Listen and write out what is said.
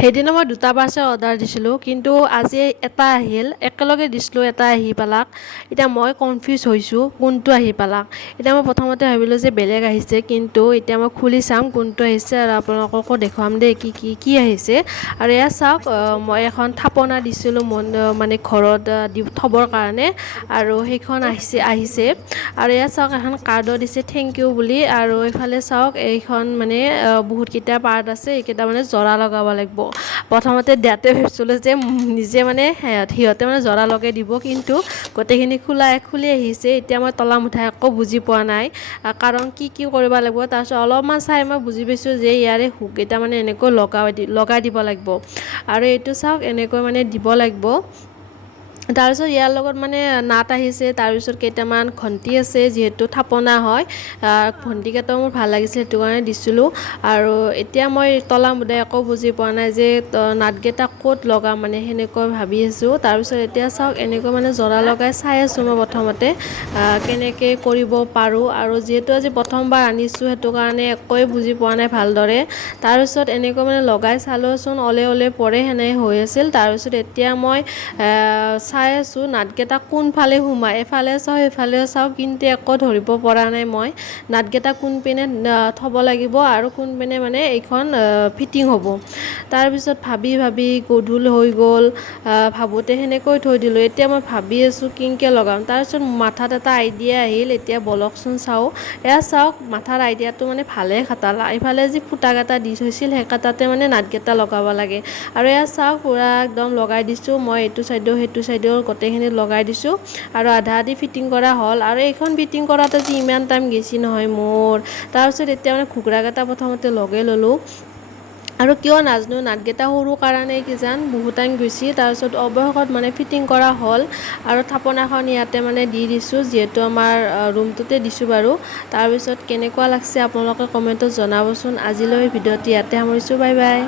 সেইদিনা মই দুটা পাৰ্চেল অৰ্ডাৰ দিছিলোঁ, কিন্তু আজি এটা আহিল। একেলগে দিছিলোঁ, এটা আহি পালাক। এতিয়া মই কনফিউজ হৈছোঁ কোনটো আহি পালাক। এতিয়া মই প্ৰথমতে ভাবিলোঁ যে বেলেগ আহিছে, কিন্তু এতিয়া মই খুলি চাম কোনটো আহিছে আৰু আপোনালোককো দেখুৱাম দেই কি আহিছে। আৰু এয়া চাওক, মই এখন থাপনা দিছিলোঁ মানে ঘৰত থ'বৰ কাৰণে, আৰু সেইখন আহিছে। আৰু এয়া চাওক, এখন কাৰ্ডো দিছে থেংক ইউ বুলি। আৰু এইফালে চাওক, এইখন মানে বহুতকেইটা পাৰ্ট আছে, এইকেইটা মানে জৰা লগাব লাগিব। প্ৰথমতে দিয়াতে ভাবিছিলোঁ যে নিজে মানে সিহঁতে মানে জৰা লগাই দিব, কিন্তু গোটেইখিনি খুলি আহিছে। এতিয়া মই তলা মুঠা একো বুজি পোৱা নাই, কাৰণ কি কৰিব লাগিব। তাৰপিছত অলপমান চাই মই বুজি পাইছোঁ যে ইয়াৰে হুককেইটা মানে এনেকৈ লগাই দিব লাগিব। আৰু এইটো চাওক, এনেকৈ মানে দিব লাগিব। তাৰপিছত ইয়াৰ লগত মানে নাট আহিছে, তাৰপিছত কেইটামান ঘণ্টি আছে, যিহেতু থাপনা হয়। ঘণ্টিকেইটাও মোৰ ভাল লাগিছে, সেইটো কাৰণে দিছিলোঁ। আৰু এতিয়া মই তলা মুদাই একো বুজি পোৱা নাই যে নাটকেইটা ক'ত লগাম, মানে সেনেকৈ ভাবি আছোঁ। তাৰপিছত এতিয়া চাওক, এনেকৈ মানে জৰা লগাই চাই আছোঁ মই প্ৰথমতে কেনেকৈ কৰিব পাৰোঁ। আৰু যিহেতু আজি প্ৰথমবাৰ আনিছোঁ, সেইটো কাৰণে একোৱে বুজি পোৱা নাই ভালদৰে। তাৰপিছত এনেকৈ মানে লগাই চালোঁচোন, ওলে পৰে সেনে হৈ আছিল। তাৰপিছত এতিয়া মই চাই আছোঁ নাটকেইটা কোনফালে সোমায়, এফালে চাওঁ সেইফালেও চাওঁ, কিন্তু একো ধৰিব পৰা নাই মই নাটকেইটা কোনপিনে থ'ব লাগিব আৰু কোনপিনে মানে এইখন ফিটিং হ'ব। তাৰপিছত ভাবি গধূল হৈ গ'ল, ভাবোঁতে সেনেকৈ থৈ দিলোঁ। এতিয়া মই ভাবি আছোঁ কিনকৈ লগাম। তাৰপিছত মাথাত এটা আইডিয়া আহিল, এতিয়া বলকচোন চাওঁ। এয়া চাওক, মাথাৰ আইডিয়াটো মানে ভালে খাটাল। এইফালে যি ফুটাকেইটা দি থৈছিল, সেইকেইটাতে মানে নাটকেইটা লগাব লাগে। আৰু এয়া চাওক, পূৰা একদম লগাই দিছোঁ মই, এইটো চাইডেও সেইটো চাইডেও গোটেইখিনি লগাই দিছোঁ। আৰু আধা আধি ফিটিং কৰা হ'ল। আৰু এইখন ফিটিং কৰাতে যে ইমান টাইম গেছি নহয় মোৰ। তাৰপিছত এতিয়া মানে ঘুগৰাকেইটা প্ৰথমতে লগাই ল'লোঁ। আৰু কিয় নাজানো, নাটকেইটা সৰু কাৰণে কিজান বহুত টাইম গৈছে। তাৰপিছত অৱশেষত মানে ফিটিং কৰা হ'ল। আৰু থাপনাখন ইয়াতে মানে দি দিছোঁ, যিহেতু আমাৰ ৰুমটোতে দিছোঁ বাৰু। তাৰপিছত কেনেকুৱা লাগিছে আপোনালোকে কমেণ্টত জনাবচোন। আজিলৈ ভিডিঅ'টো ইয়াতে সামৰিছোঁ, বাই বাই।